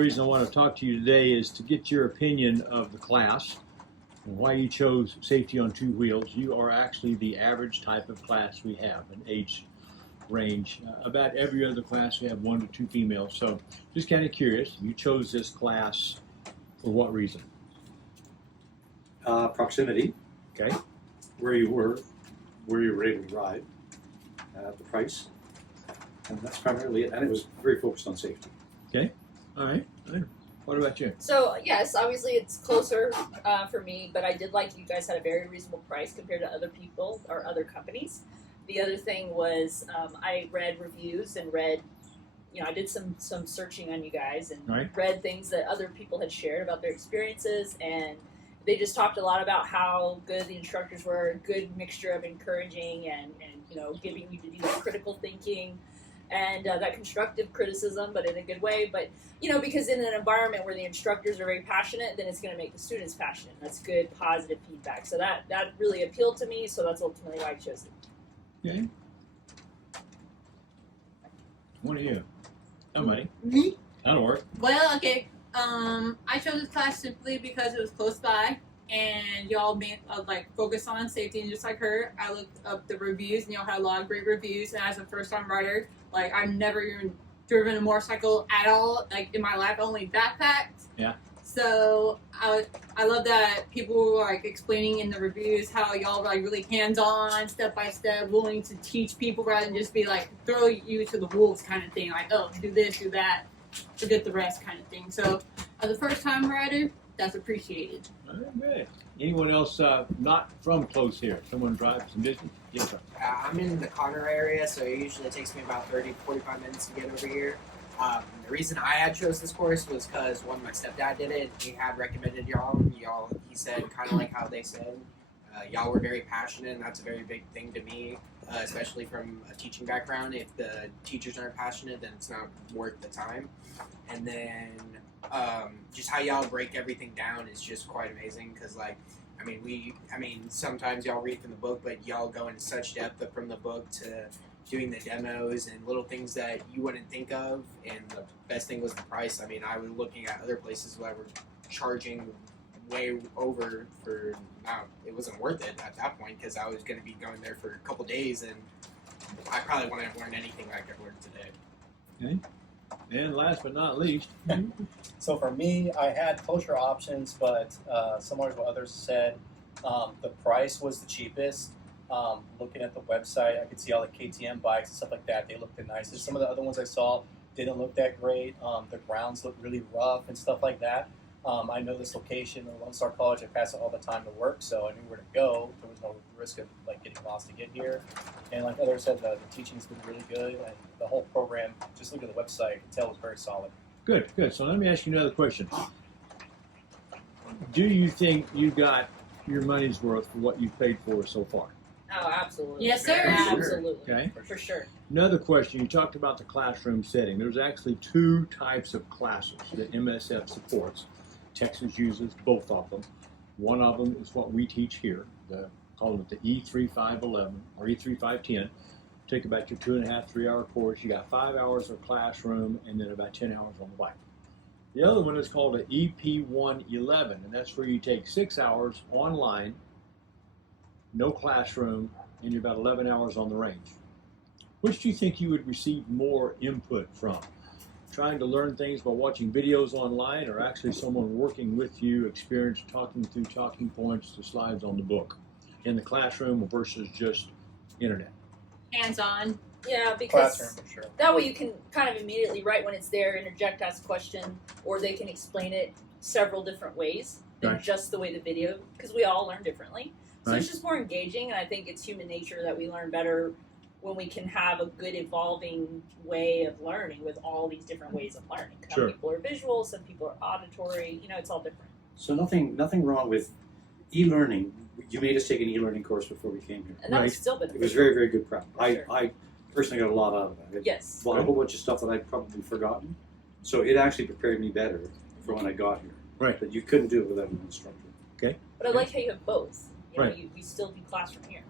only reason I want to talk to you today is to get your opinion of the class and why you chose safety on two wheels. You are actually the average type of class we have, an age range. About every other class we have 1 to 2 females. So just kind of curious, you chose this class for what reason? Proximity. Okay. Where you were able to ride, the price, and that's primarily it. And it was very focused on safety. Okay. All right. What about you? So yes, obviously it's closer for me, but I did like you guys had a very reasonable price compared to other people or other companies. The other thing was I read reviews and read, I did some searching on you guys and read things that other people had shared about their experiences, and they just talked a lot about how good the instructors were, a good mixture of encouraging and giving you to do that critical thinking and that constructive criticism, but in a good way. But, because in an environment where the instructors are very passionate, then it's going to make the students passionate. That's good, positive feedback. So that really appealed to me, so that's ultimately why I chose it. Okay. What are you? Somebody. Me? That'll work. Well, okay. I chose this class simply because it was close by, and y'all made focus on safety. And just like her, I looked up the reviews, and y'all had a lot of great reviews. And as a first-time rider, I've never even driven a motorcycle at all, in my life, only backpacked. Yeah. So I love that people were explaining in the reviews how y'all were really hands-on, step-by-step, willing to teach people rather than just be throw you to the wolves kind of thing. Oh, do this, do that, forget the rest kind of thing. So as a first-time rider, that's appreciated. All right, good. Anyone else not from close here? Someone drives some distance? Yes, sir. I'm in the Conroe area, so it usually takes me about 30 to 45 minutes to get over here. The reason I had chose this course was because my stepdad did it. He had recommended y'all. He said kind of like how they said, y'all were very passionate, and that's a very big thing to me, especially from a teaching background. If the teachers aren't passionate, then it's not worth the time. And then just how y'all break everything down is just quite amazing because sometimes y'all read from the book, but y'all go into such depth from the book to doing the demos and little things that you wouldn't think of. And the best thing was the price. I was looking at other places where were charging way over for now. It wasn't worth it at that point because I was going to be going there for a couple days, and I probably wouldn't have learned anything I could learn today. Okay. And last but not least. So for me, I had closer options, but similar to what others said, the price was the cheapest. Looking at the website, I could see all the KTM bikes and stuff like that. They looked the nicest. Some of the other ones I saw didn't look that great. The grounds looked really rough and stuff like that. I know this location, the Lone Star College, I pass it all the time to work, so I knew where to go. There was no risk of getting lost to get here. And like others said, the teaching's been really good, and the whole program, just look at the website, you can tell it was very solid. Good, good. So let me ask you another question. Do you think you got your money's worth for what you've paid for so far? Oh, absolutely. Yes, sir. Absolutely. Okay. For sure. Another question, you talked about the classroom setting. There's actually 2 types of classes that MSF supports. Texas uses both of them. One of them is what we teach here, call it the E3511 or E3510. Take about your 2.5, 3-hour course. You got 5 hours of classroom and then about 10 hours on the bike. The other one is called an EP111, and that's where you take 6 hours online, no classroom, and you're about 11 hours on the range. Which do you think you would receive more input from? Trying to learn things by watching videos online, or actually someone working with you, experienced, talking through talking points, the slides on the book in the classroom versus just internet? Hands-on. Yeah, because Classroom, for sure. that way you can kind of immediately, right when it's there, interject, ask a question, or they can explain it several different ways than Right. just the way the video, because we all learn differently. So Right. it's just more engaging, and I think it's human nature that we learn better when we can have a good evolving way of learning with all these different ways of learning. Some Sure. people are visual, some people are auditory, it's all different. So nothing wrong with e-learning. You made us take an e-learning course before we came here. And that Right. was still It was beneficial. very, very good prep. For sure. I personally got a lot out of that. Yes. Well, a whole bunch of stuff that I'd probably forgotten. So it actually prepared me better for when I got here. Right. But you couldn't do it without an instructor. But I like how you have both. Right. We still do classroom here.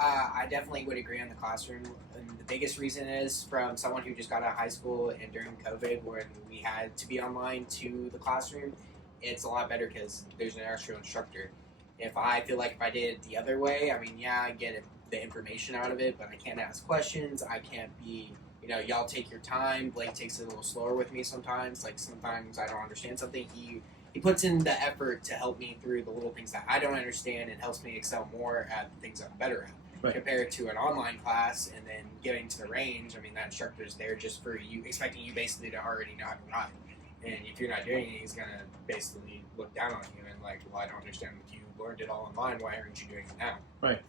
I definitely would agree on the classroom. And the biggest reason is from someone who just got out of high school and during COVID when we had to be online to the classroom, it's a lot better because there's an actual instructor. If I feel like if I did it the other way, I mean, yeah, I get the information out of it, but I can't ask questions. I can't be, y'all take your time. Blake takes it a little slower with me sometimes. Like sometimes I don't understand something. He puts in the effort to help me through the little things that I don't understand and helps me excel more at the things I'm better at. Right. Compared to an online class and then getting to the range, I mean, that instructor's there just for you, expecting you basically to already know how to ride. And if you're not doing it, he's going to basically look down on you and like, well, I don't understand. If you learned it all online, why aren't you doing it now? Right.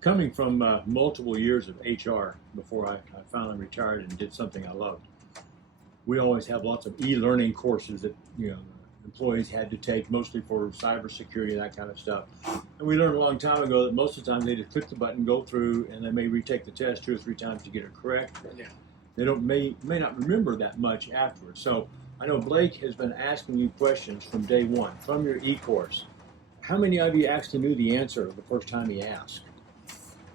Coming from multiple years of HR before I finally retired and did something I loved, we always have lots of e-learning courses that employees had to take, mostly for cybersecurity, that kind of stuff. And we learned a long time ago that most of the time they just click the button, go through, and they may retake the test 2 or 3 times to get it correct. Yeah. They may not remember that much afterwards. So I know Blake has been asking you questions from day one, from your e-course. How many of you actually knew the answer the first time he asked?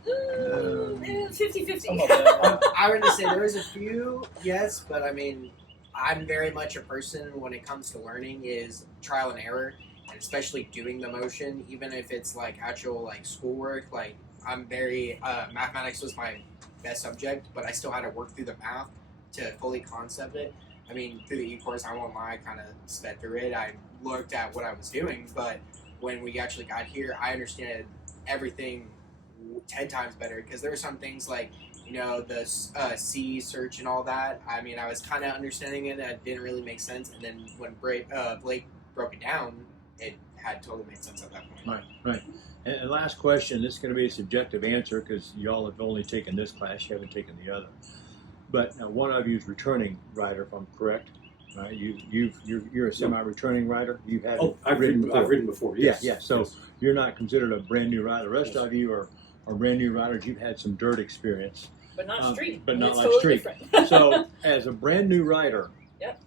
50-50. I would just say there was a few, yes, but I mean, I'm very much a person when it comes to learning is trial and error, and especially doing the motion, even if it's like actual like schoolwork. Like I'm very mathematics was my best subject, but I still had to work through the math to fully concept it. I mean, through the e-course, I won't lie, I kind of sped through it. I looked at what I was doing, but when we actually got here, I understood everything 10 times better because there were some things like the C search and all that. I mean, I was kind of understanding it. It didn't really make sense. And then when Blake broke it down, it had totally made sense at that point. Right. And last question, this is going to be a subjective answer because y'all have only taken this class, you haven't taken the other. But now one of you is returning rider, if I'm correct. Right? You're a semi-returning rider. You've had I've ridden before. Yes. Yeah. So yes. You're not considered a brand new rider. The rest of you are brand new riders. You've had some dirt experience. But not street. But not it's like totally street. Different. So, as a brand new rider, Yep.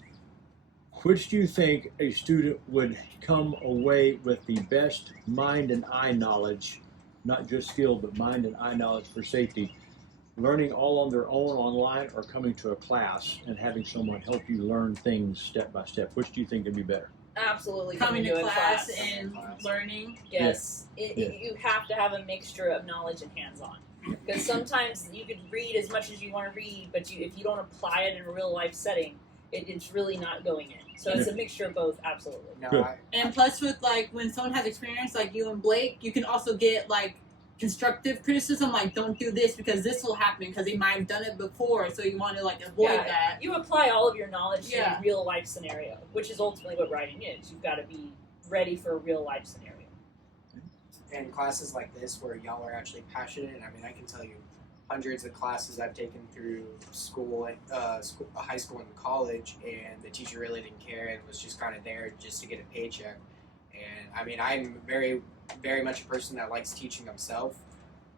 which do you think a student would come away with the best mind and eye knowledge, not just skill, but mind and eye knowledge for safety, learning all on their own online or coming to a class and having someone help you learn things step by step? Which do you think would be better? Absolutely. Coming to a class and learning. Yes. You have to have a mixture of knowledge and hands-on. Because sometimes you could read as much as you want to read, but if you don't apply it in a real life setting, it's really not going in. So it's a mixture of both, absolutely. Good. And plus with like when someone has experience like you and Blake, you can also get like constructive criticism, like don't do this because this will happen because they might have done it before, so you want to like avoid that. You apply all of your knowledge to Yeah. a real life scenario, which is ultimately what writing is. You've got to be ready for a real life scenario. And classes like this where y'all are actually passionate, I mean, I can tell you hundreds of classes I've taken through school, high school and college, and the teacher really didn't care and was just kind of there just to get a paycheck. And I mean, I'm very, very much a person that likes teaching himself,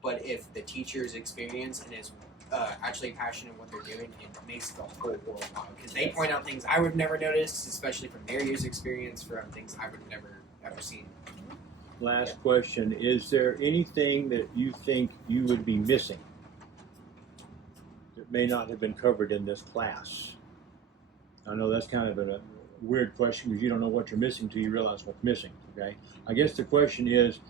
but if the teacher is experienced and is actually passionate in what they're doing, it makes the whole world wow. Because they point out things I would never notice, especially from their years' experience, from things I would never ever seen. Last question, is there anything that you think you would be missing that may not have been covered in this class? I know that's kind of a weird question because you don't know what you're missing until you realize what's missing, okay? I guess the question is,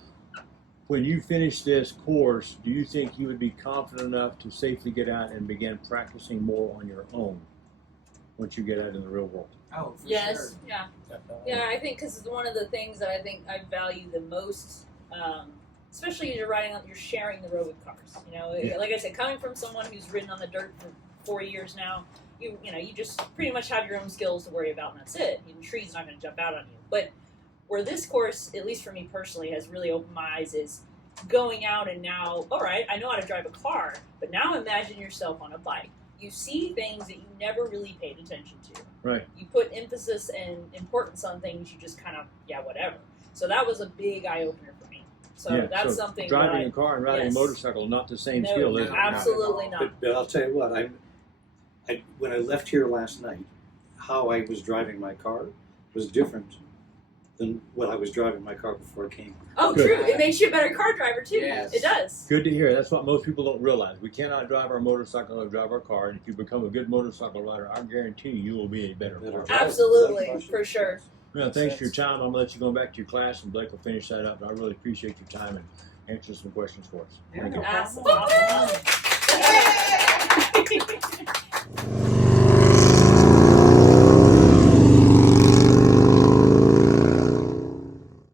when you finish this course, do you think you would be confident enough to safely get out and begin practicing more on your own once you get out in the real world? Oh, for Yes. sure. Yeah. Definitely. Yeah, I think because one of the things that I think I value the most, especially as you're sharing the road with cars. Yeah. Like I said, coming from someone who's ridden on the dirt for 4 years now, you just pretty much have your own skills to worry about, and that's it. The tree's not going to jump out on you. But where this course, at least for me personally, has really opened my eyes is going out and now, all right, I know how to drive a car, but now imagine yourself on a bike. You see things that you never really paid attention to. Right. You put emphasis and importance on things you just kind of, whatever. So that was a big eye-opener for me. So that's something driving that a car and riding yes. a motorcycle, not the same No, skill, is it? absolutely not. But I'll tell you what, when I left here last night, how I was driving my car was different than what I was driving my car before it came. Oh, Good. true. It makes you a better car driver too. Yes. It does. Good to hear. That's what most people don't realize. We cannot drive our motorcycle or drive our car, and if you become a good motorcycle rider, I guarantee you will be a better Better car. driver. Absolutely, for sure. Well, thanks for your time. I'm gonna let you go back to your class, and Blake will finish that up. But I really appreciate your time and answer some questions for us. Yeah, no Absolutely.